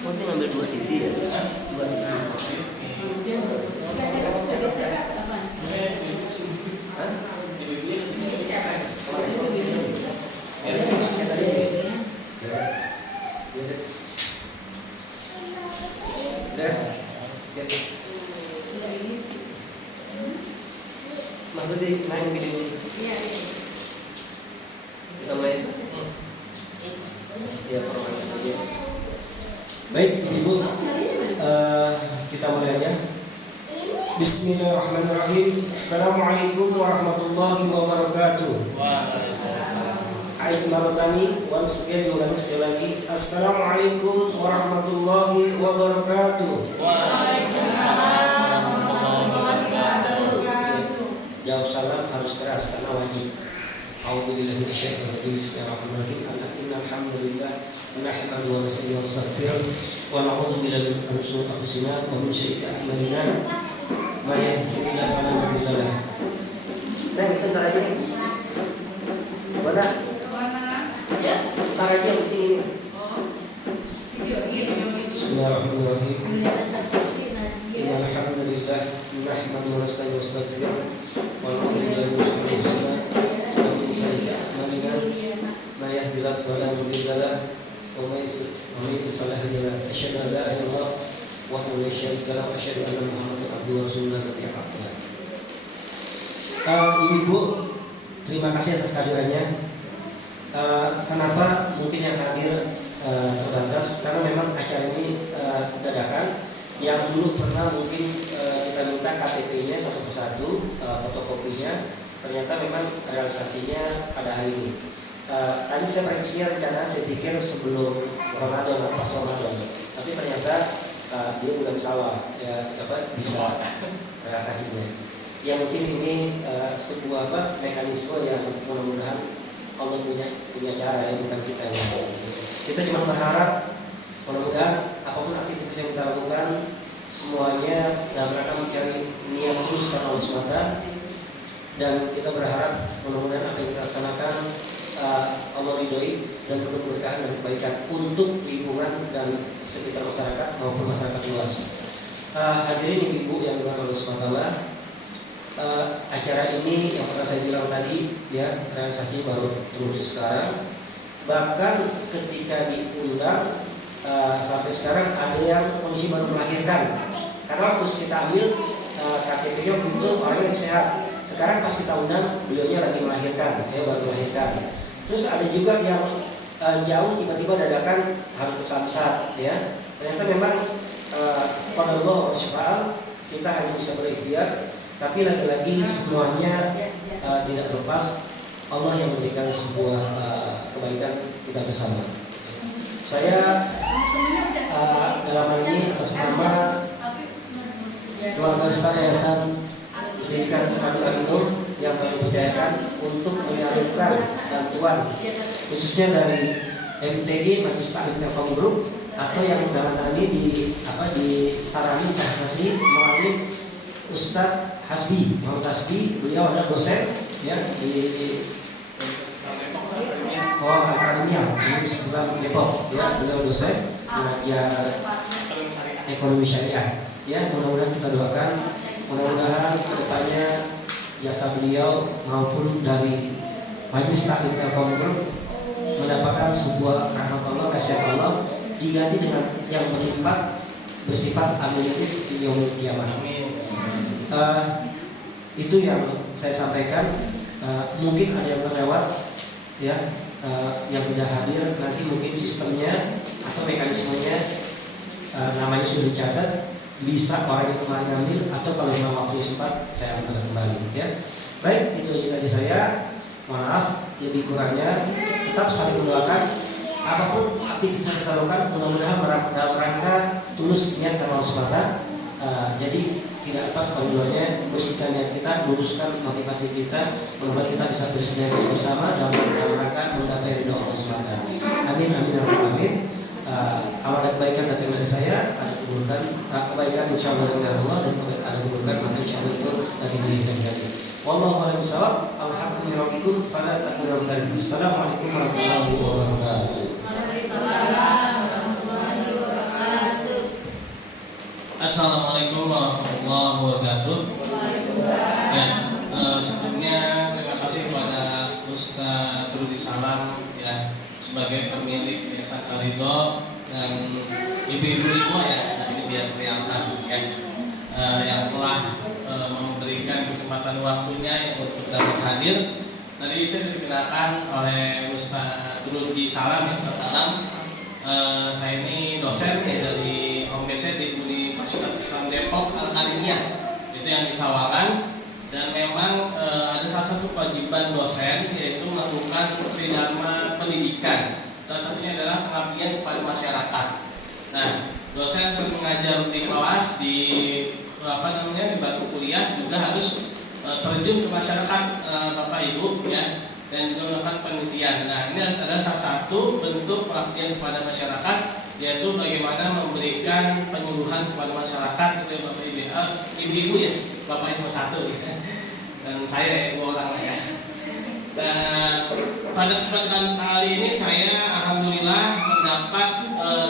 Mungkin ambil dua sisi ya, dua sisi. Maksudnya main video ini? Iya. Kita main? Ya, baik, Ibu, kita mulai aja. Bismillahirrahmanirrahim. Assalamualaikum warahmatullahi wabarakatuh. Aid marotani, once again, diulangi sekali lagi. Assalamualaikum warahmatullahi wabarakatuh. Waalaikumsalam warahmatullahi wabarakatuh. Jawab salam harus keras karena wajib. A'udzubillahi minasyaitonir rajim. Bismillahirrahmanirrahim. Innal hamdalillah nahmaduhu wa nusalli wa nastaghfiruh wa na'udzu billahi min shururi anfusina wa min sayyiati a'malina. May yahdihillahu fala mudilla lahu. Dan bentar aja. Mana? Ya. Bentar aja penting ini. Bismillahirrahmanirrahim. Innal hamdalillah nahmaduhu wa nusalli wa nastaghfiruh wa na'udzu billahi min shururi anfusina wa min sayyiati a'malina. May yahdihillahu fala mudilla lahu wa may yudlil fala hadiya lahu. Asyhadu an la ilaha illallah wahdahu la syarika lahu wa asyhadu anna Muhammadan abduhu wa rasuluhu. Ibu, terima kasih atas kehadirannya. Kenapa mungkin yang hadir terbatas? Karena memang acara ini dadakan. Yang dulu pernah mungkin kita minta KTP-nya satu persatu, fotokopinya, ternyata memang realisasinya pada hari ini. Tadi saya prediksinya rencana saya pikir sebelum Ramadan atau pas Ramadan, tapi ternyata dia bukan salah, ya bisa realisasinya. Ya mungkin ini sebuah mekanisme yang mudah-mudahan Allah punya cara, ya bukan kita yang mau. Kita cuma berharap mudah-mudahan apapun aktivitas yang kita lakukan semuanya dalam rangka mencari niat tulus karena Allah SWT, dan kita berharap mudah-mudahan apa yang kita laksanakan Allah ridhoi dan penuh keberkahan dan kebaikan untuk lingkungan dan sekitar masyarakat maupun masyarakat luas. Hadirin ibu yang dimuliakan Allah SWT, acara ini yang pernah saya bilang tadi, ya realisasi baru terus sekarang. Bahkan ketika diundang sampai sekarang ada yang kondisi baru melahirkan. Karena waktu kita ambil KTP-nya untuk orang yang sehat. Sekarang pas kita undang beliaunya lagi melahirkan, ya baru melahirkan. Terus ada juga yang jauh tiba-tiba dadakan harus ke Samsat, ya. Ternyata memang pada Allah SWT kita hanya bisa berikhtiar, tapi lagi-lagi semuanya tidak lepas Allah yang memberikan sebuah kebaikan kita bersama. Saya dalam hal ini atas nama keluarga besar Yayasan Pendidikan Terpadu Al-Nur yang telah dipercayakan untuk menyalurkan bantuan khususnya dari MTG Majelis Taklim Telkom Group, atau yang dalam hal ini disarani kasasi melalui Ustadz Hasbi Muhammad Hasbi. Beliau adalah dosen ya di Akademia di sebelah Depok, ya beliau dosen mengajar ekonomi syariah. Ya mudah-mudahan kita doakan, mudah-mudahan kedepannya jasa beliau maupun dari Majelis Taklim Telkom Group mendapatkan sebuah rahmat Allah, kasih Allah, diganti dengan yang berlimpah bersifat unlimited di yaumil qiyamah. Itu yang saya sampaikan. Mungkin ada yang terlewat, ya, yang tidak hadir. Nanti mungkin sistemnya atau mekanismenya namanya sudah dicatat, bisa orang yang kemarin ngambil, atau kalau memang waktu sempat saya antar kembali, ya. Baik, itu saja saya. Maaf lebih kurangnya, tetap saling mendoakan. Apapun aktivitas yang kita lakukan, mudah-mudahan dalam rangka tulus niat karena Allah SWT. Jadi tidak pas panduannya, bersihkan niat kita, luruskan motivasi kita, mudah-mudahan kita bisa bersinergi bersama dalam rangka menggapai ridho Allah SWT. Amin amin ya rabbal alamin. Kalau ada kebaikan datang dari saya, ada kebaikan insya Allah dari Allah, dan ada keburukan maka insya Allah itu dari diri saya sendiri. Wallahu a'lam bishawab. Alhamdulillah rabbil fala taqulu min Assalamualaikum warahmatullahi wabarakatuh. Assalamualaikum warahmatullahi wabarakatuh. Ya, sebelumnya terima kasih kepada Ustaz Rudi Salam ya, sebagai pemilik Yayasan Al-Ridho, dan ibu-ibu semua ya, nah ini biar kelihatan ya, yang telah memberikan kesempatan waktunya untuk dapat hadir. Tadi saya dikenalkan oleh Ustaz Rudi Salam ya, Ustaz Salam. Saya ini dosen ya dari OMBC di Universitas Islam Depok Al-Karimiyah, itu yang di Sawangan. Dan memang ada salah satu kewajiban dosen, yaitu melakukan tridharma pendidikan. Salah satunya adalah pengabdian kepada masyarakat. Nah, dosen sering mengajar di kelas, di di bangku kuliah juga harus terjun ke masyarakat, Bapak Ibu ya, dan juga melakukan penelitian. Nah, ini adalah salah satu bentuk pengabdian kepada masyarakat, yaitu bagaimana memberikan penyuluhan kepada masyarakat dari Bapak Ibu ya, Bapak Ibu satu ya. Dan saya ya, 2 orang ya. Dan pada kesempatan kali ini saya alhamdulillah mendapat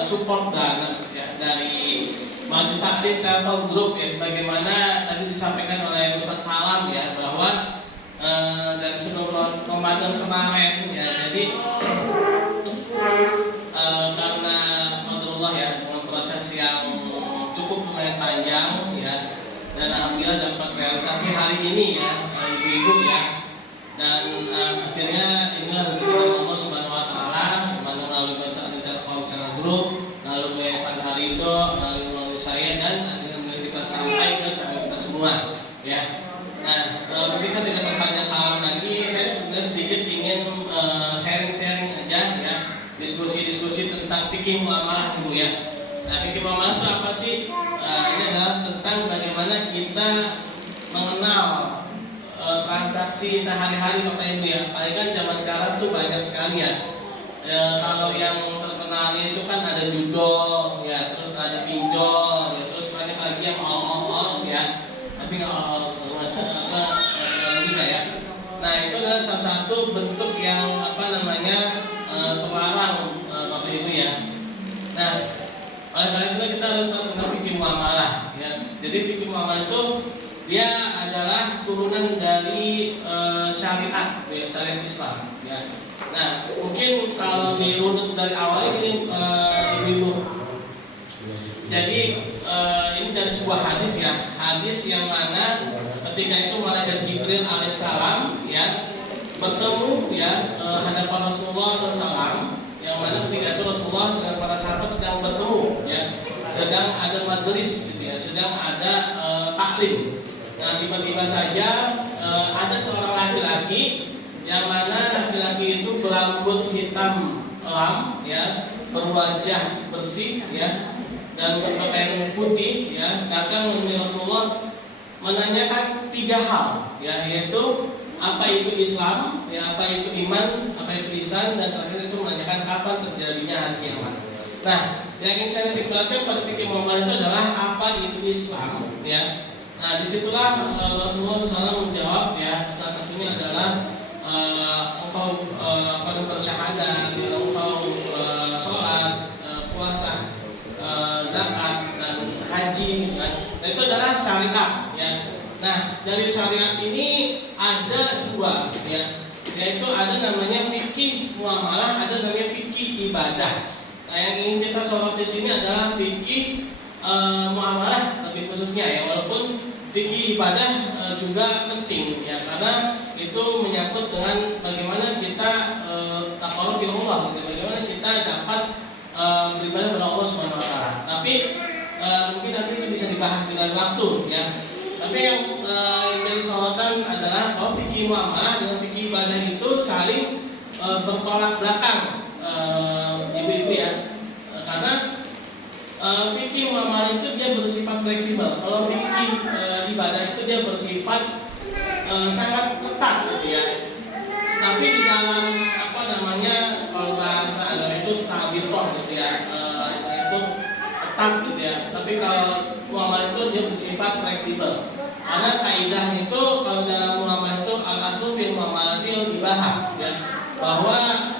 support dana ya, dari Majelis Taklim Telkom Group ya, sebagaimana tadi disampaikan oleh Ustaz Salam ya, bahwa dari sebelum Ramadan kemarin ya, jadi karena qadarullah ya, dengan proses yang cukup lumayan panjang ya, dan alhamdulillah dapat realisasi hari ini ya, ibu-ibu ya, dan akhirnya ini rezeki dari Allah Subhanahu Wa Taala, mana melalui Majelis Telkom Group, lalu Yayasan Al-Ridho, lalu saya, dan akhirnya kita sampai ke tangan kita semua ya. Nah, bisa tidak terpanjang kalam lagi, saya sebenarnya sedikit ingin sharing-sharing aja ya, diskusi-diskusi tentang fikih muamalah Ibu ya. Nah, fikih muamalah itu apa sih? Ini adalah tentang bagaimana kita mengenal transaksi sehari-hari Bapak Ibu ya. Apalagi kan zaman sekarang tuh banyak sekali ya. Kalau yang terkenal itu kan ada judol ya, terus ada pinjol ya, terus banyak lagi yang all ya, tapi nggak all juga ya. Nah, itu adalah salah satu bentuk yang terlarang Bapak Ibu ya. Nah, oleh karena itu kita harus tahu tentang fikih muamalah ya. Jadi fikih muamalah itu dia adalah turunan dari syariat ya, syariat Islam ya. Nah, mungkin kalau dirunut dari awalnya ini ibu-ibu. Jadi ini dari sebuah hadis ya, hadis yang mana ketika itu malaikat Jibril alaihissalam ya bertemu ya hadapan Rasulullah SAW, yang mana ketika itu Rasulullah dengan para sahabat sedang bertemu ya, sedang ada majelis gitu ya, sedang ada taklim. Nah, tiba-tiba saja ada seorang laki-laki yang mana laki-laki itu berambut hitam kelam ya, berwajah bersih ya, dan berpakaian putih ya, datang menemui Rasulullah menanyakan 3 hal ya, yaitu apa itu Islam ya, apa itu iman, apa itu ihsan, dan terakhir itu menanyakan kapan terjadinya hari kiamat. Nah, yang ingin saya diperhatikan pada fikih muamalah itu adalah apa itu Islam ya. Nah, disitulah Rasulullah SAW menjawab ya, salah satunya adalah engkau bersyahadat, engkau sholat, puasa, zakat, dan haji kan. Nah, itu adalah syariat ya. Nah, dari syariat ini ada 2 ya, yaitu ada namanya fikih muamalah, ada namanya fikih ibadah. Nah, yang ingin kita sorot di sini adalah fikih muamalah lebih khususnya ya, walaupun fikih ibadah juga penting ya, karena itu menyangkut dengan bagaimana kita taqarrub ila Allah, bagaimana kita dapat beribadah kepada Allah Subhanahu Wa Taala. Tapi mungkin nanti itu bisa dibahas dengan waktu ya. Tapi yang jadi sorotan adalah bahwa fikih muamalah dengan fikih ibadah itu saling bertolak belakang, ibu-ibu ya, karena fikih muamalah itu dia bersifat fleksibel. Kalau fikih ibadah itu dia bersifat sangat ketat gitu ya. Tapi di dalam apa namanya, kalau bahasa agama itu sabitoh gitu ya, istilahnya itu ketat gitu ya. Tapi kalau muamalah itu dia bersifat fleksibel. Karena kaidahnya itu kalau dalam muamalah itu al-aslu fil muamalatil ibahah ya, bahwa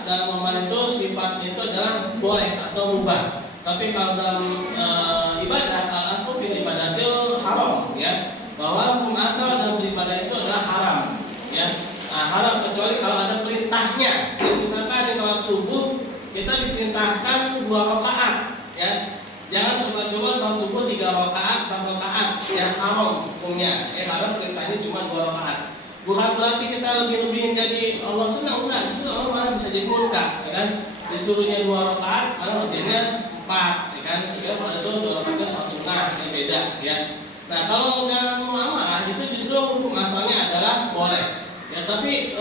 dalam muamalah itu sifatnya itu adalah boleh atau mubah. Tapi kalau dalam ibadah al-aslu fil ibadatil haram ya, bahwa hukum asal dalam beribadah itu adalah haram ya. Nah, haram kecuali kalau ada perintahnya. Jadi misalkan di sholat subuh kita diperintahkan 2 rakaat ya. Jangan coba-coba sholat subuh 3 rakaat, 4 rakaat yang haram hukumnya. Haram perintahnya cuma 2 rakaat. Bukan berarti kita lebih-lebihin jadi Allah senang, enggak. Justru Allah malah bisa jadi murka, ya kan? Disuruhnya 2 rakaat, kalau kerjanya 4, ya kan? Ya kalau itu 2 rakaatnya sholat sunnah, yang beda ya. Nah, kalau dalam muamalah itu justru hukum asalnya adalah boleh. Ya, tapi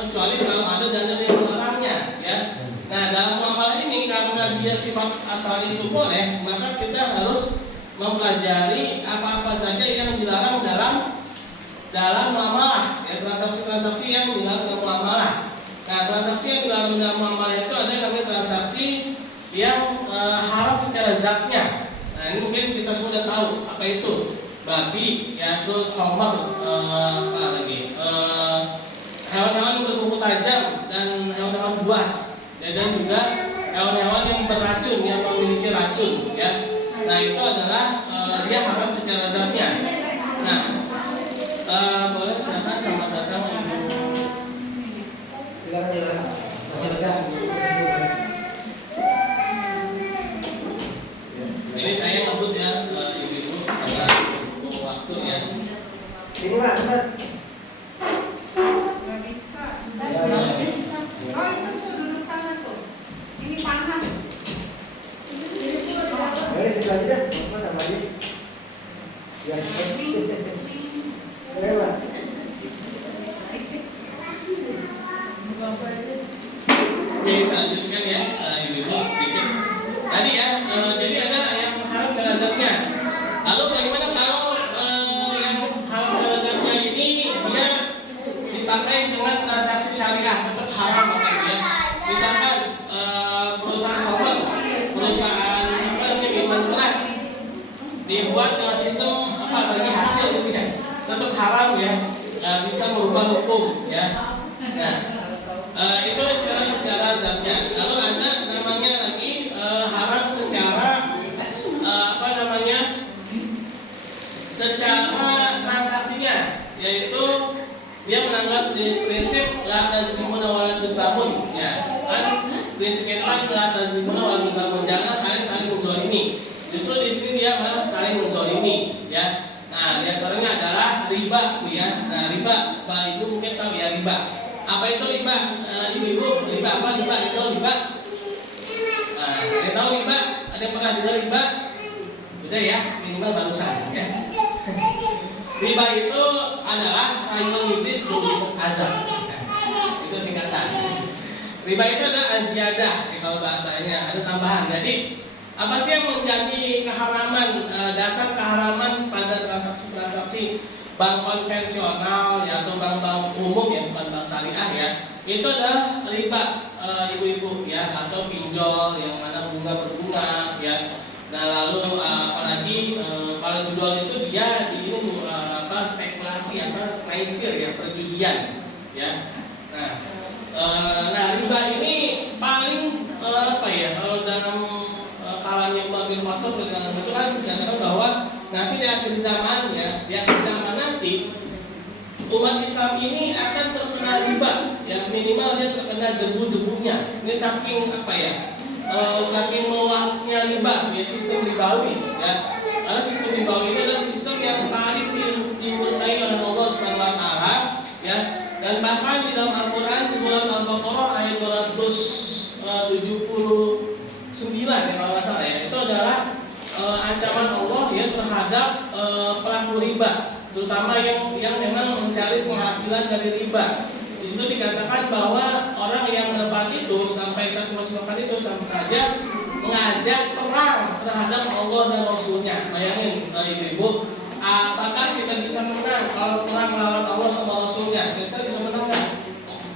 kecuali kalau ada dalil yang melarangnya, ya. Nah, dalam muamalah ini karena dia sifat asal itu boleh, maka kita harus mempelajari apa-apa saja yang dilarang dalam muamalah, ya, transaksi-transaksi yang dilarang dalam muamalah. Nah, transaksi yang dilarang dalam muamalah itu ada yang namanya transaksi yang haram secara zatnya. Nah, ini mungkin kita sudah tahu apa itu. Babi, ya, terus homer, apa lagi? Hewan-hewan berkuku tajam dan hewan-hewan buas, ya, dan juga hewan-hewan yang beracun, yang memiliki racun, ya. Nah, itu adalah dia haram secara zatnya. Nah, boleh silakan selamat datang Ibu. Silakan. Selamat datang. Ini saya ngebut ya, ibu-ibu, karena berhubung waktu ya. Ini Pak, benar. Nggak bisa. Nggak bisa. Oh, itu tuh duduk sana tuh. Ini panas. Boleh sebelah aja dah, Mas sama aja. Ya. Lewat. Oke, saya lanjutkan ya, ibu-ibu dikit. Tadi ya, jadi ada yang haram secara zatnya. Lalu bagaimana kalau yang haram secara zatnya ini dia dipakai dengan transaksi syariah, tetap haram makanya ya. Misalkan perusahaan hotel, perusahaan apa namanya minuman keras dibuat dengan sistem apa bagi hasil gitu ya, tetap haram ya, bisa merubah hukum ya. Nah, itu secara zatnya. Lalu ada namanya lagi haram secara apa namanya, secara transaksinya, yaitu dia melanggar di prinsip la tazlimuna wa la tuzlamun ya. Kan prinsipnya kan la tazlimuna wa la tuzlamun, jangan kalian saling menzalimi. Justru di sini dia malah saling menzalimi ya. Nah, di antaranya adalah riba ya. Nah, riba, Pak Ibu mungkin tahu ya riba. Apa itu riba? Ibu-ibu, riba apa? Riba itu riba. Nah, ada yang tahu riba? Ada yang pernah dengar riba? Udah ya, minimal barusan ya. Riba itu adalah rayuan iblis untuk azab. Itu singkatan. Riba itu adalah aziyadah, ya, kalau bahasanya ada tambahan. Jadi apa sih yang menjadi keharaman, dasar keharaman pada transaksi-transaksi bank konvensional ya, atau bank-bank umum yang bukan bank syariah ya, itu adalah riba, ibu-ibu ya, atau pinjol yang mana bunga berbunga ya. Nah, lalu apalagi kalau judul itu dia di ini apa spekulasi apa maisir ya, perjudian ya. Nah, riba ini paling apa ya, kalau dalam kalangan Umar bin Khattab itu kan dikatakan bahwa nanti di akhir zaman ya, di akhir zaman nanti umat Islam ini akan terkena riba ya, minimal dia terkena debu-debunya. Ini saking apa ya, saking meluasnya riba ya, sistem ribawi ya. Karena sistem ribawi ini adalah sistem yang paling dimurkai oleh Allah Subhanahu wa taala ya. Dan bahkan di dalam Al-Qur'an surat Al-Baqarah ayat 279 ya kalau nggak salah ya, itu adalah ancaman Allah ya terhadap pelaku riba, terutama yang memang mencari penghasilan dari riba. Di situ dikatakan bahwa orang yang menepati itu sampai satu musim itu sama saja mengajak perang terhadap Allah dan Rasulnya. Bayangin ibu-ibu, apakah kita bisa menang kalau perang melawan Allah sama Rasulnya? Kita bisa menang nggak?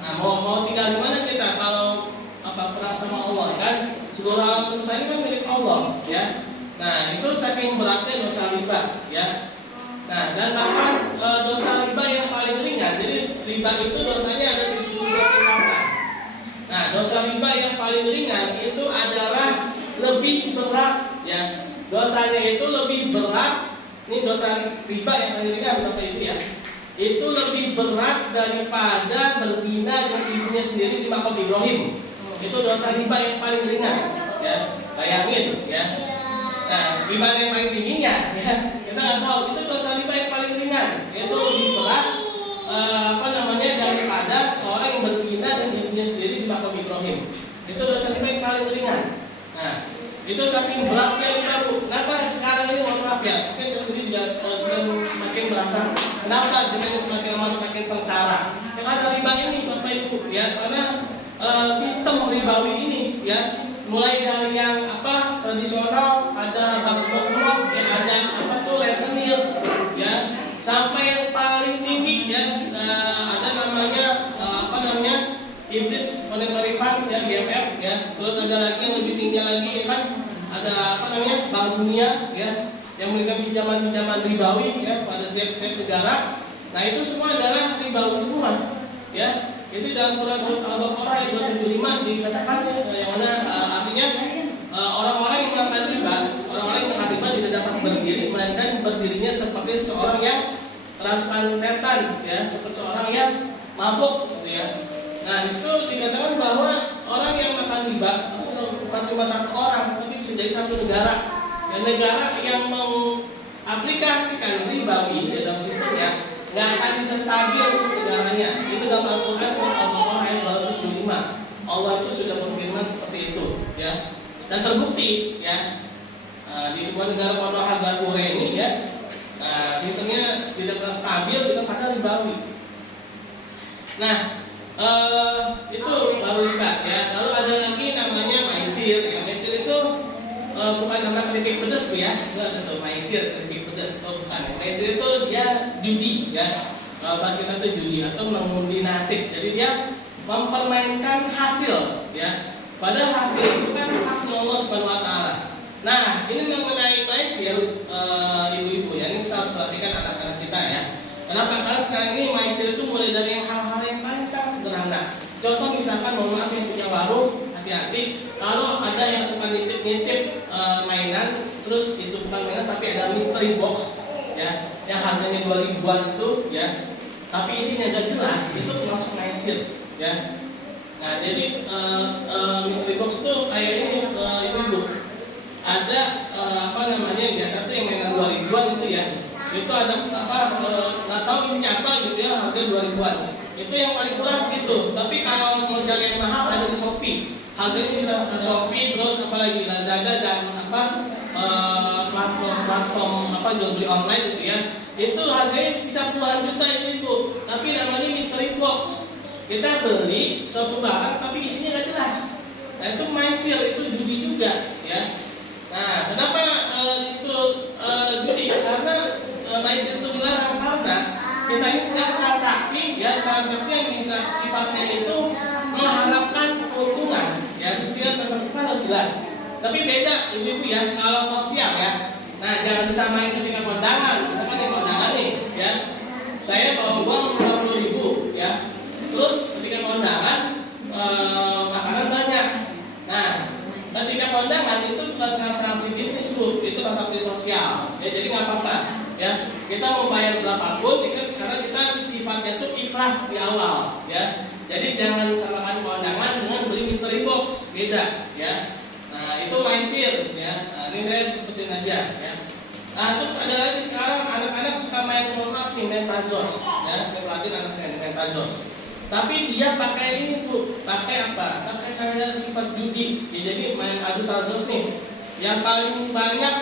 Nah, mau tinggal di mana kita kalau perang sama Allah kan? Seluruh alam semesta ini kan milik Allah, ya. Nah, itu saking beratnya dosa riba, ya. Nah, dan bahkan dosa riba yang paling ringan. Jadi riba itu dosanya ada 72 tingkatan. Nah, dosa riba yang paling ringan itu adalah lebih berat, ya. Dosanya itu lebih berat. Ini dosa riba yang paling ringan Bapak Ibu, ya. Itu lebih berat daripada berzina dengan ibunya sendiri di makam Ibrahim. Itu dosa riba yang paling ringan, ya. Bayangin, ya. Nah, riba yang paling tingginya, ya. Kita nggak tahu. Itu dosa riba yang paling ringan. Itu lebih berat, daripada seorang yang berzina dengan ibunya sendiri di makam Ibrahim. Itu dosa riba yang paling ringan. Nah, itu saking beratnya riba, Bu. Kenapa sekarang ini, mohon maaf ya, mungkin saya sendiri juga sudah semakin merasa kenapa kita semakin lama semakin sengsara. Ya karena riba ini, Bapak Ibu, ya, karena sistem ribawi ini, ya, mulai dari yang tradisional, ada bank-bank, ya, ada rentenir, ya, sampai yang paling tinggi, ya, ada namanya Iblis Monetary Fund, ya, IMF, ya. Terus ada lagi yang lebih tinggi lagi, ya kan, ada Bank Dunia, ya, yang memberikan pinjaman-pinjaman ribawi, ya, pada setiap negara. Nah, itu semua adalah ribawi semua, ya. Itu dalam Quran surat Al-Baqarah ayat 275 dikatakan, yang mana artinya orang-orang yang melakukan riba, tidak dapat berdiri, melainkan berdirinya seperti seorang yang kerasukan setan, ya, seperti seorang yang mabuk, gitu, ya. Nah, disitu dikatakan bahwa orang yang makan riba bukan cuma satu orang, tapi bisa jadi satu negara. Dan negara yang mengaplikasikan ribawi dalam sistemnya nggak akan bisa stabil negaranya. Itu dalam Al-Quran surat Al-Baqarah ayat 275. Allah itu sudah berfirman seperti itu, ya. Dan terbukti, ya, di sebuah negara kuno harga kure ini, ya, sistemnya tidak pernah stabil, tidak pada ribawi. Nah, itu baru riba, ya. Lalu ada lagi namanya maisir, ya. Maisir itu bukan nama kritik pedas, Bu, ya. Itu maisir kritik pedas, bukan. Maisir itu dia judi, ya. Kalau bahasa kita itu judi atau mengundi nasib. Jadi dia mempermainkan hasil, ya. Padahal hasil itu kan haknya Allah Subhanahu wa taala. Nah, ini mengenai maisir, ibu-ibu, ya. Ini kita harus perhatikan anak-anak kita, ya. Kenapa? Karena sekarang ini maisir itu mulai dari yang hal-hal yang paling sangat sederhana. Contoh misalkan, mohon maaf, yang punya warung, hati-hati kalau ada yang suka nitip mainan, terus itu bukan mainan tapi ada mystery box, ya, yang harganya 2000-an itu, ya, tapi isinya gak jelas, itu termasuk maisir, ya. Nah, jadi mystery box itu kayak ini, ibu-ibu, ada biasa tuh yang mainan 2000-an itu, ya. Itu ada nggak tahu ini apa gitu, ya, harga 2000-an. Itu yang paling murah segitu. Tapi kalau mau cari yang mahal ada di Shopee. Harganya bisa Shopee, terus apalagi Lazada dan platform jual beli online gitu, ya. Itu harganya bisa puluhan juta itu. Tapi namanya mystery box. Kita beli suatu barang tapi isinya nggak jelas. Nah, itu maisir, itu judi juga, ya. Nah, kenapa itu judi? Karena maisir itu dilarang karena kita ini sedang transaksi, ya, transaksi yang bisa sifatnya itu mengharapkan keuntungan, ya. Tidak transaksi harus jelas. Tapi beda, ibu-ibu, ya, kalau sosial, ya. Nah, jangan disamain ketika kondangan. Misalkan yang kondangan nih, ya, saya bawa uang 50.000, ya. Terus ketika kondangan makanan banyak. Nah, ketika kondangan itu bukan transaksi bisnis, Bu, itu transaksi sosial, ya. Jadi nggak apa-apa, ya. Kita mau bayar berapapun, karena kita sifatnya itu ikhlas di awal, ya. Jadi jangan samakan kondangan dengan beli mystery box, beda, ya. Nah, itu maisir, ya. Nah, ini saya sebutin aja, ya. Nah, terus ada lagi sekarang anak-anak suka main, mohon maaf nih, main tazos, ya. Saya perhatiin anak saya main tazos. Tapi dia pakai ini, Bu, pakai apa? Pakai kayak sifat judi, ya. Jadi main adu tazos nih. Yang paling banyak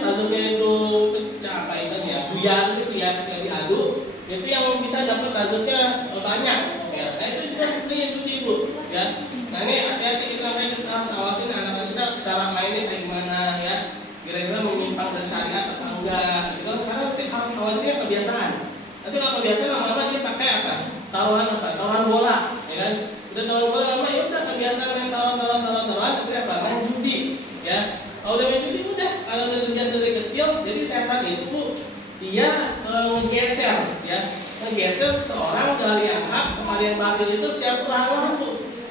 tazosnya itu pecah, istilahnya buyar gitu, ya, kayak diadu. Itu yang bisa dapat tazosnya banyak, ya. Nah, itu juga sebenarnya judi, Bu, ya. Nah, ini hati-hati kita harus awasin anak-anak kita ada gitu, karena nanti khawatirnya kebiasaan. Nanti kalau kebiasaan lama-lama dia pakai apa? Taruhan bola, ya kan? Udah taruhan bola lama ya udah kebiasaan main taruhan, nanti apa? Main judi, ya. Kalau udah main judi udah, kalau udah terbiasa dari kecil, jadi setan itu dia ngegeser, ya, ngegeser seseorang dari yang hak kepada yang batil itu secara perlahan-lahan,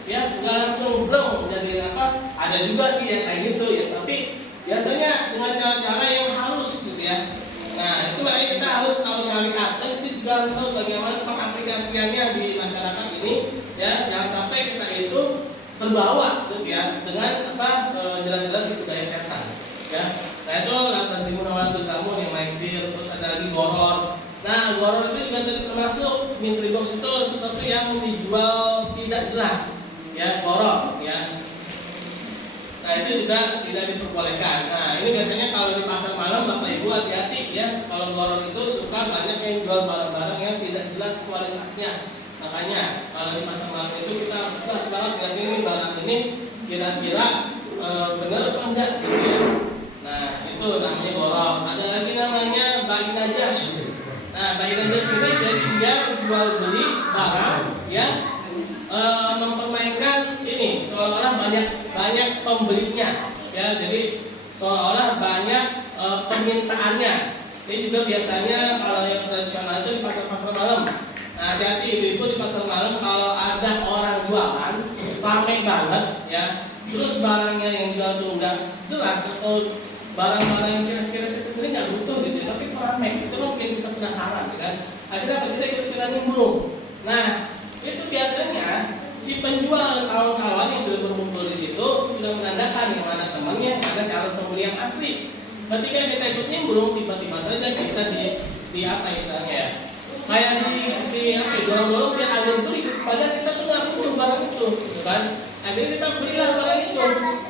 ya, nggak langsung blong jadi apa? Ada juga sih yang kayak gitu ya, tapi biasanya dengan cara-cara yang halus gitu ya. Nah itu makanya kita harus tahu syariat, dan kita juga harus tahu bagaimana pengaplikasiannya di masyarakat ini, ya, jangan sampai kita itu terbawa gitu ya dengan apa jalan-jalan di budaya setan, ya. Nah itu latazimun wala tuzamun yang maisir, terus ada lagi goror. Nah goror itu juga termasuk mystery box itu sesuatu yang dijual tidak jelas, ya, goror, ya. Nah itu juga tidak diperbolehkan. Nah ini biasanya kalau di pasar malam Bapak Ibu hati-hati ya, kalau goror itu suka banyak yang jual barang-barang yang tidak jelas kualitasnya. Makanya kalau di pasar malam itu kita harus jelas banget lihat ini barang ini kira-kira benar apa enggak gitu ya. Nah itu namanya goror. Ada lagi namanya bayi najas. Nah bayi najas ini jadi dia jual beli barang ya, mempermainkan ini seolah-olah banyak pembelinya, ya, jadi seolah-olah banyak permintaannya. Ini juga biasanya kalau yang tradisional itu di pasar-pasar malam. Nah hati-hati ibu-ibu di pasar malam kalau ada orang jualan ramai banget, ya, terus barangnya yang jual tuh nggak jelas atau barang-barang yang kira-kira kita sendiri nggak butuh gitu, tapi kok ramai, itu kan bikin kita penasaran, kan? Akhirnya apa kita nimbrung. Nah itu biasanya si penjual kawan-kawan yang sudah berkumpul di situ sudah menandakan yang mana temannya, yang mana calon pembeli yang asli. Ketika kita ikut nimbrung, tiba-tiba saja kita di apa istilahnya ya, kayak di apa ya, dorong-dorong biar ada yang beli, padahal kita tuh nggak butuh barang itu, gitu kan? Akhirnya kita belilah barang itu,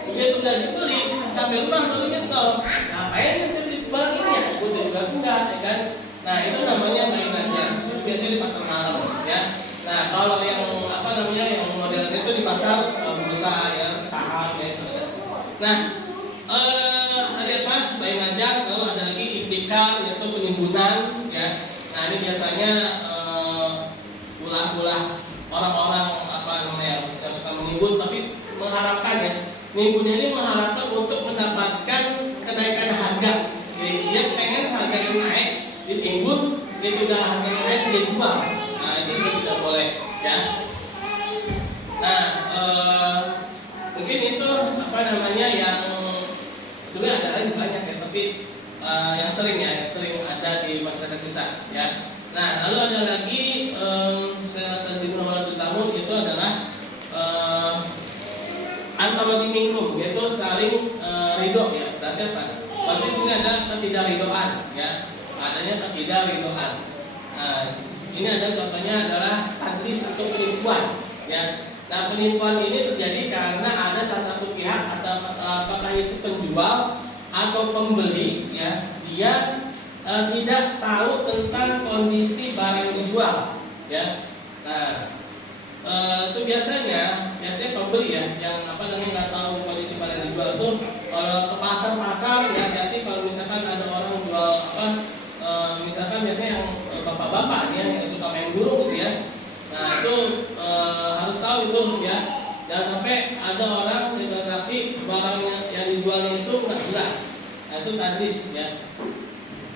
begitu udah dibeli sampai rumah baru nyesel, ngapain sih beli barang ini ya? Butuh juga enggak, ya kan? Nah itu namanya bayi najas, itu biasanya di pasar malam, ya. Nah kalau yang apa namanya yang modern itu di pasar bursa ya, saham ya itu. Nah ada apa? Bayi najas, lalu ada lagi iktikar yaitu penimbunan, ya. Nah ini biasanya ulah-ulah orang-orang apa namanya yang suka menimbun tapi mengharapkan ya, nimbunnya ini mengharapkan untuk mendapatkan kenaikan harga. Jadi dia pengen harganya naik, ditimbun, itu udah harganya naik dia jual. Nah itu juga tidak boleh, ya. Nah mungkin itu apa namanya yang sebenarnya ada lagi banyak ya, tapi yang sering ada di masyarakat kita, ya. Nah lalu ada lagi itu adalah antara minkum, yaitu saling ridho, ya. Berarti apa? Berarti di sini ada ketidakridhoan, ya. Adanya ketidakridhoan. Nah, ini ada contohnya adalah tadlis atau penipuan, ya. Nah penipuan ini terjadi karena ada salah satu pihak atau apakah itu penjual atau pembeli, ya, dia tidak tahu tentang kondisi barang yang dijual, ya. Nah itu biasanya pembeli ya yang apa namanya nggak tahu kondisi barang yang dijual tuh, kalau ke pasar ya hati-hati kalau misalkan ada orang jual apa misalkan biasanya yang bapak-bapak ya yang suka main burung gitu ya. Nah itu harus tahu itu, ya, jangan sampai ada orang yang transaksi barang yang dijualnya itu nggak jelas. Nah itu tadlis, ya.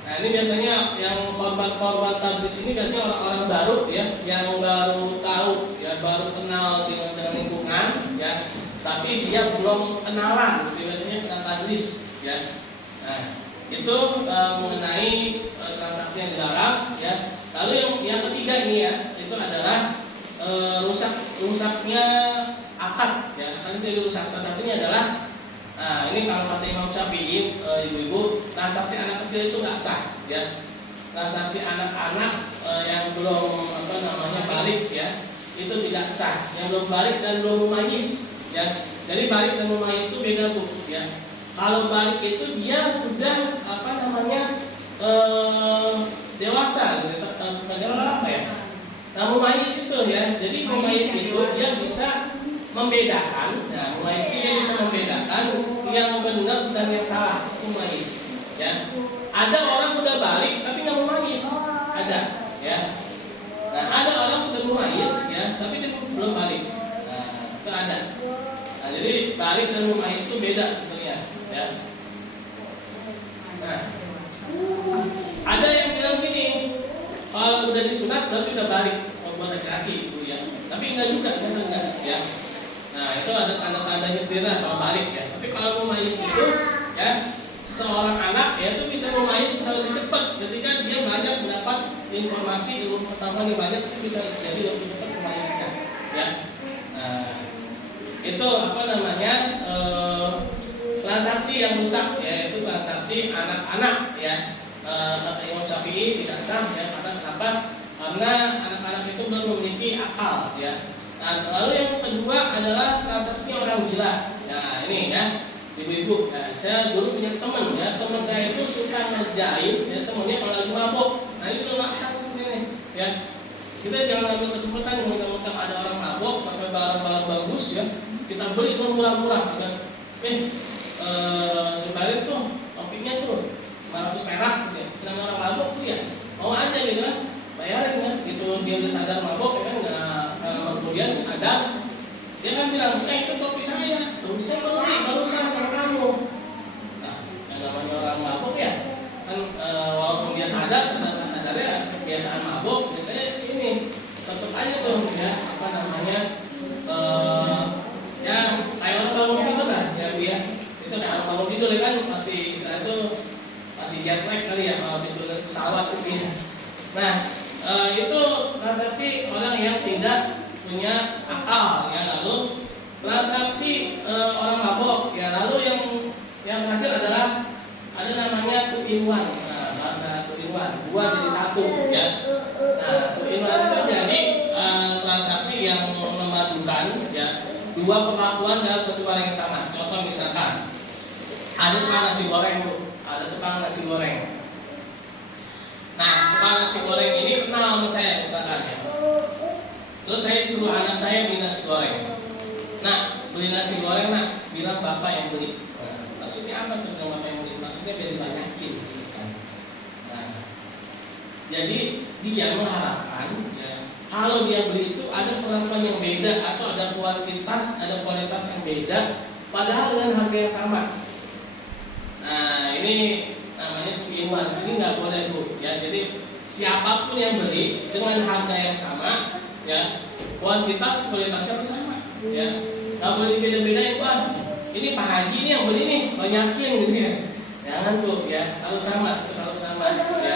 Nah ini biasanya yang korban tadlis ini biasanya orang-orang baru, ya, yang baru tahu, ya, baru kenal dengan lingkungan, ya, tapi dia belum kenalan, jadi biasanya kena tadlis, ya. Nah itu mengenai transaksi yang dilarang, ya. Lalu yang ketiga ini ya, itu adalah rusaknya akad, ya. Akad itu rusak. Salah satunya adalah, nah ini kalau kata Imam Syafi'i, ibu-ibu, transaksi anak kecil itu nggak sah, ya. Transaksi anak-anak yang belum apa namanya balik, ya, itu tidak sah. Yang belum balik dan belum mumayyiz, ya. Jadi balik dan mumayyiz itu beda, Bu, ya. Kalau balik itu dia sudah apa namanya dewasa, gitu. Apa ya? Nah mumayyiz itu, ya. Jadi mumayyiz itu dia bisa membedakan, nah mumayyiz itu dia bisa membedakan yang benar dan yang salah, mumayyiz, ya. ada orang udah balik tapi nggak mumayyiz, ada, ya. Nah, ada orang sudah mumayyiz, ya, tapi dia belum balik. Nah, itu ada. Nah, jadi balik dan mumayyiz itu beda sebenarnya, ya. Nah, ada yang bilang gini, kalau udah disunat berarti udah balik buat laki-laki, Bu, ya. Tapi enggak juga, enggak, ya. Nah, itu ada tanda-tandanya sendiri lah kalau balik, ya. Tapi kalau mumayyiz itu, ya, seorang anak ya itu bisa mumayyiz bisa lebih cepat ketika dia banyak mendapat informasi, ilmu pengetahuan yang banyak, itu bisa jadi lebih cepat mumayyiznya, ya. Nah, itu apa namanya, transaksi yang rusak, yaitu transaksi anak-anak, ya. Kata Imam Syafi'i tidak sah, ya. Karena kenapa? Karena anak-anak itu belum memiliki akal, ya. Nah, lalu yang kedua adalah transaksi orang gila. Nah, ini, ya, ibu-ibu, ya, saya dulu punya teman, ya, teman saya itu suka ngerjain, ya, temennya kalau lagi mabuk. Nah, ini udah nggak sah sebenarnya, ya. Kita jangan ambil kesempatan mentang-mentang ada orang mabuk pakai barang-barang bagus, ya, kita beli itu murah-murah, ya. Sebarin tuh topiknya tuh 500 perak, gitu ya. Kenapa orang mabuk tuh, ya, mau aja gitu kan, bayarin, kan, gitu. Dia udah sadar mabuk, ya kan, kemudian sadar, dia kan bilang, itu topi saya, saya beli barusan para kamu. Nah, yang namanya orang mabuk, ya, kan, walaupun dia sadar nggak sadarnya kebiasaan mabuk, biasanya ini tetap aja tuh, ya, apa namanya, ya, kayak orang bangun tidur lah, ya, Bu, ya. Itu kayak orang bangun tidur, ya, kan, masih istilah itu masih jet lag kali, ya, habis turun pesawat gitu, ya. Nah, itu transaksi orang yang tidak punya akal, ya. Lalu transaksi orang mabuk, ya. Lalu yang terakhir adalah ada namanya two-in-one. Nah, bahasa two-in-one, dua jadi satu, ya. Nah, two-in-one itu jadi transaksi yang memadukan, ya, dua perlakuan dalam satu barang yang sama. Contoh misalkan ada tukang nasi goreng, Bu, ada tukang nasi goreng. Nah, tukang nasi goreng ini kenal sama saya misalkan, ya. Terus saya suruh anak saya beli nasi goreng. Nah, beli nasi goreng, nak, bilang bapak yang beli. Nah, maksudnya apa tuh bilang bapak yang beli? Maksudnya biar dibanyakin, gitu kan. Nah, jadi dia mengharapkan, ya, kalau dia beli itu ada perlakuan yang beda atau ada kualitas yang beda, padahal dengan harga yang sama. Nah, ini namanya two-in-one. Ini nggak boleh, Bu, ya. Jadi siapapun yang beli dengan harga yang sama, ya, kualitasnya harus sama, ya. Nggak boleh dibeda-bedain, wah, ini Pak Haji nih yang beli nih, banyakin, gitu, ya. Jangan, Bu, ya, harus sama, ya.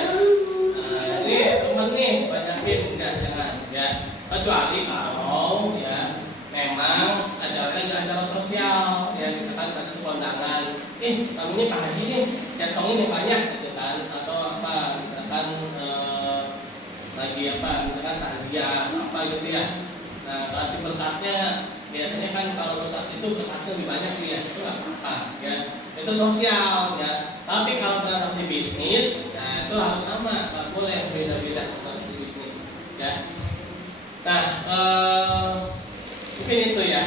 Nah, ini temen nih, banyakin, enggak, jangan, ya. Kecuali kalau, ya, memang acaranya nggak acara sosial, ya, misalkan tadi kondangan, tamunya Pak Haji nih, centongin yang banyak, gitu kan, atau apa, misalkan lagi apa, misalkan takziah apa gitu, ya. Nah, kasih berkatnya biasanya kan kalau ustadz itu berkatnya lebih banyak, ya, itu nggak apa-apa, ya, itu sosial, ya. Tapi kalau transaksi bisnis, nah itu harus sama, nggak boleh beda-beda transaksi bisnis, ya. Nah, mungkin itu, ya,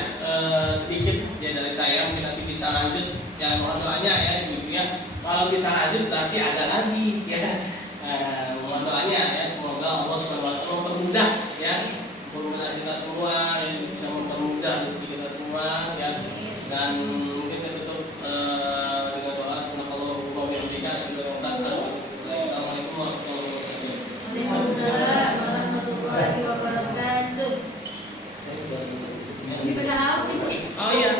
sedikit, ya, dari saya. Mungkin nanti bisa lanjut, ya, mohon doanya, ya, ibu-ibu, ya. Kalau bisa lanjut berarti ada lagi, ya. Mohon doanya, ya, semoga Allah SWT mempermudah, ya, mempermudah kita semua, ya, bisa mempermudah rezeki kita semua, ya. Dan mungkin saya tutup dengan doa subhanallahu wa bihamdihi asyhadu an la ilaha illa anta astaghfiruka wa atubu ilaik. Assalamualaikum warahmatullahi wabarakatuh. Ini sudah apa sih, Bu? Oh iya,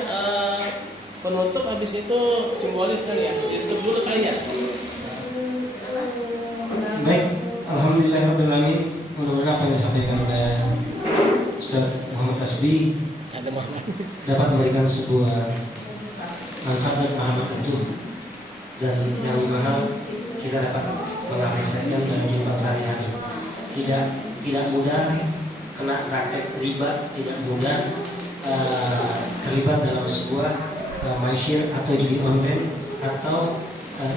penutup habis itu simbolis kan, ya. Tutup dulu kali, ya. Baik, alhamdulillahirobbilalamin. Mudah-mudahan apa yang disampaikan oleh Ustaz Muhammad Tasbi dapat memberikan sebuah manfaat dan pemahaman utuh, dan yang mahal kita dapat mengapresiasikan dalam kehidupan sehari-hari. Tidak mudah kena praktek riba, tidak mudah terlibat dalam sebuah masyir atau judi online atau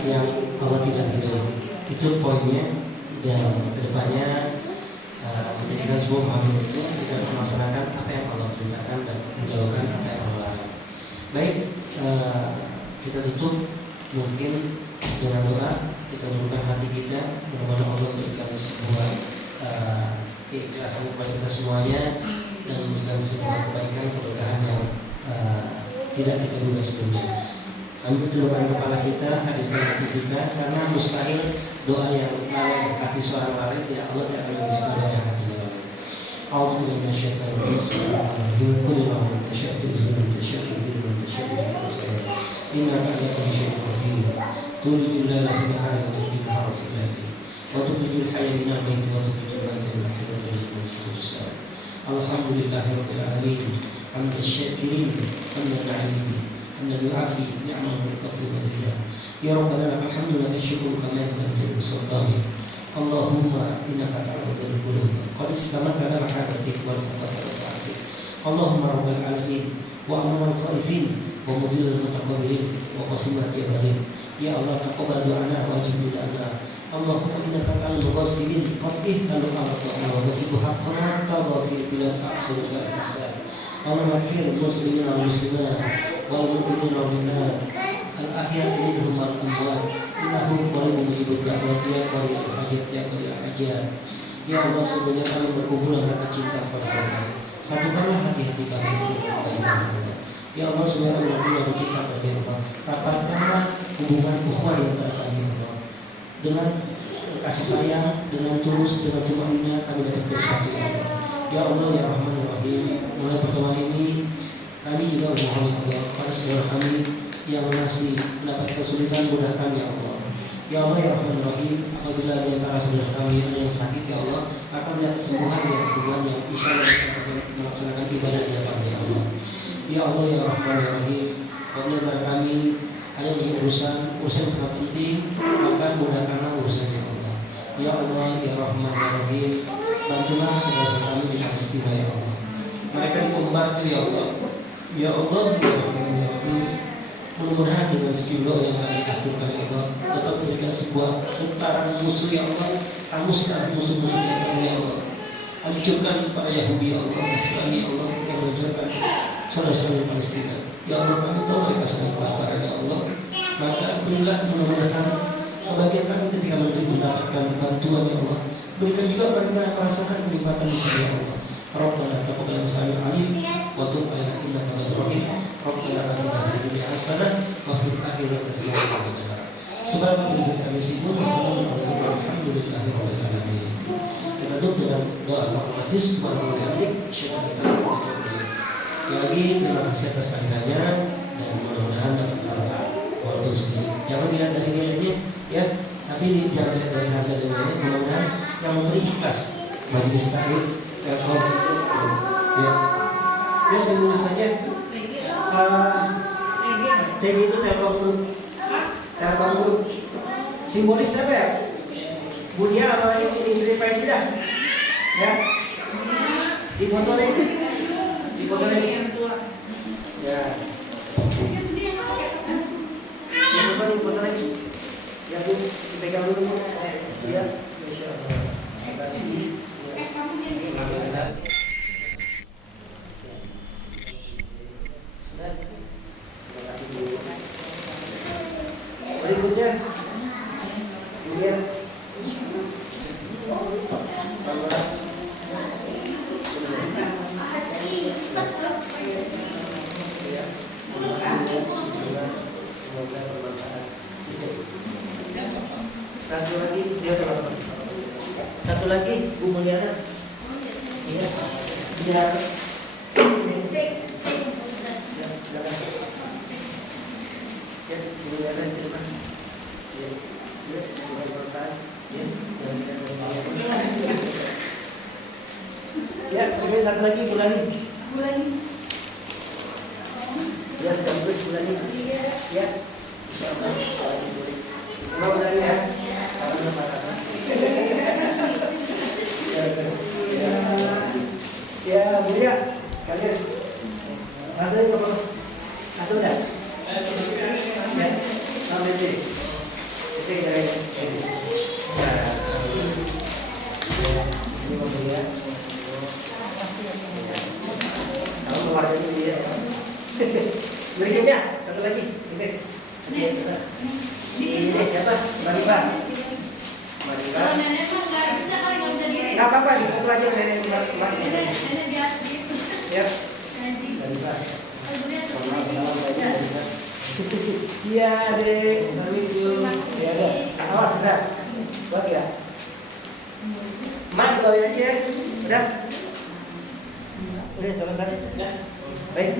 yang Allah tidak ridhoi. Itu poinnya, dan kedepannya menjadikan sebuah pemahaman itu kita melaksanakan apa yang Allah perintahkan dan menjauhkan apa yang Allah larang. Baik, kita tutup mungkin dengan doa. kita luruskan hati kita, mudah-mudahan Allah berikan sebuah keikhlasan kepada kita semuanya dan memberikan sebuah kebaikan keberkahan yang tidak kita duga sebelumnya. Sambil tundukkan kepala kita, hadirkan hati kita, karena mustahil doa yang lalai, hati seorang lalai tidak Allah tidak akan menjawab doa yang hatinya lalai. A'udzu billahi minasyaitonir rajim. Bismillahirrahmanirrahim. Qul man tasyaa'u man tasyaa'u man tasyaa'u innaka ala kulli syai'in qadir. Tulijul laila fi nahari wa tulijul nahara fi laili wa tulijul hayya min al-mayyit wa tulijul mayyita min al-hayy wa tulijul syuhud. Alhamdulillahi rabbil alamin. Hamdan syakirin, hamdan na'imin. أن يعافي نعمه ويكفر مزيدا يا ربنا لك الحمد لك الشكر كما ينبغي لسلطانك اللهم إنك تعلم ذل القلوب قد استمعت لنا عادتك والتقت لطاعتك اللهم رب العالمين وأمن الخائفين ومضل المتكبرين وقسم الجبارين يا الله تقبل دعانا واجب نداءنا اللهم إنك تعلم الغاسلين قد اهتدوا على الطعام وغسلوا حقنا تغفر بلا فاحسن فلا فساد اللهم اغفر المسلمين والمسلمات والمؤمنين والمؤمنات الأحياء منهم والأموات إنه قريب مجيب الدعوات يا قريب الحاجات يا قريب الحاجات ya Allah semuanya kami berkumpul mereka cinta kepada Allah satukanlah hati-hati kami untuk kebaikan Allah ya Allah semuanya kami berkumpul cinta kepada Allah rapatkanlah hubungan ukhuwah di antara kami Allah dengan kasih sayang dengan tulus dengan tumanina kami dapat bersatu ya Allah ya Allah ya Rahman ya Rahim mulai pertemuan ini kami juga memohon Allah pada saudara kami yang masih mendapat kesulitan mudahkan ya Allah. Ya Allah ya Rahman Rahim, apabila di antara saudara kami ada yang sakit ya Allah, maka berikan kesembuhan yang kebutuhan yang insya Allah akan melaksanakan ibadah di hadapan ya Allah. Ya Allah ya Rahman Rahim, apabila antara kami ada yang urusan yang sangat penting, maka mudahkanlah urusannya ya Allah. Ya Allah ya Rahman Rahim, bantulah saudara kami di Palestina ya Allah. Mereka dibombardir ya Allah. Ya Allah, ya Rahman ya Rahim, mudah-mudahan dengan skill yang kami aturkan ya Allah dapat memberikan sebuah tentara musuh ya Allah, hanguskan musuh-musuh yang kami ya Allah, hancurkan para Yahudi ya Allah, Nasrani ya Allah yang menghancurkan saudara-saudara Palestina ya Allah. Kami tahu mereka sangat kelaparan ya Allah, maka berilah mudah-mudahan kebahagiaan kami ketika mendapatkan bantuan ya Allah. Berikan juga mereka merasakan kenikmatan di sana ya Allah. Rabbana taqabbal sami alim wa tub alaina innaka antal rahim. Rabbana atina fid dunya hasanah wa fil akhirati hasanah wa qina adzabannar. Subhanallah walhamdulillahi rabbil alamin. Kita tutup dengan doa kafaratis warahmatullahi wabarakatuh. Sekali lagi terima kasih atas kehadirannya dan mudah-mudahan dapat manfaat walaupun sedikit. Jangan dilihat dari nilainya ya, tapi jangan dilihat dari harga dan nilainya. Mudah-mudahan yang memberi ikhlas majelis taklim Telkom ya. Ya sebelum saja TG itu Telkom Group. Telkom Group simbolis siapa ya? Budia sama istri Pak Ida ya. Di foto nih ya. Di foto nih ya Bu, dipegang dulu ya. Insyaallah. Terima kasih. Berikutnya kemudian semoga bermanfaat. Satu lagi dia teman-teman. Satu lagi Bu Mulyana. Iya. Biar ya, kemudian satu lagi Bulani. Ya, sekaligus Bulani. Ya. Mau Bulani ya? Salam Pak. Ya, Budia, kalian rasanya apa? Atau enggak? Ya, sampai sini. Oke, jadi ini Budia. Kalau keluar dari dia. Berikutnya satu lagi. Oke. Ini siapa? Bang Ivan. Kalau nenek mah nggak bisa kali nggak bisa diri. Nggak apa-apa, difoto aja nenek kemarin. Nenek di atas gitu. Ya. Ngaji. Alhamdulillah seperti Iya deh, assalamualaikum. Iya deh, awas udah, buat ya. Mak doain aja ya, udah. Udah selesai. Baik.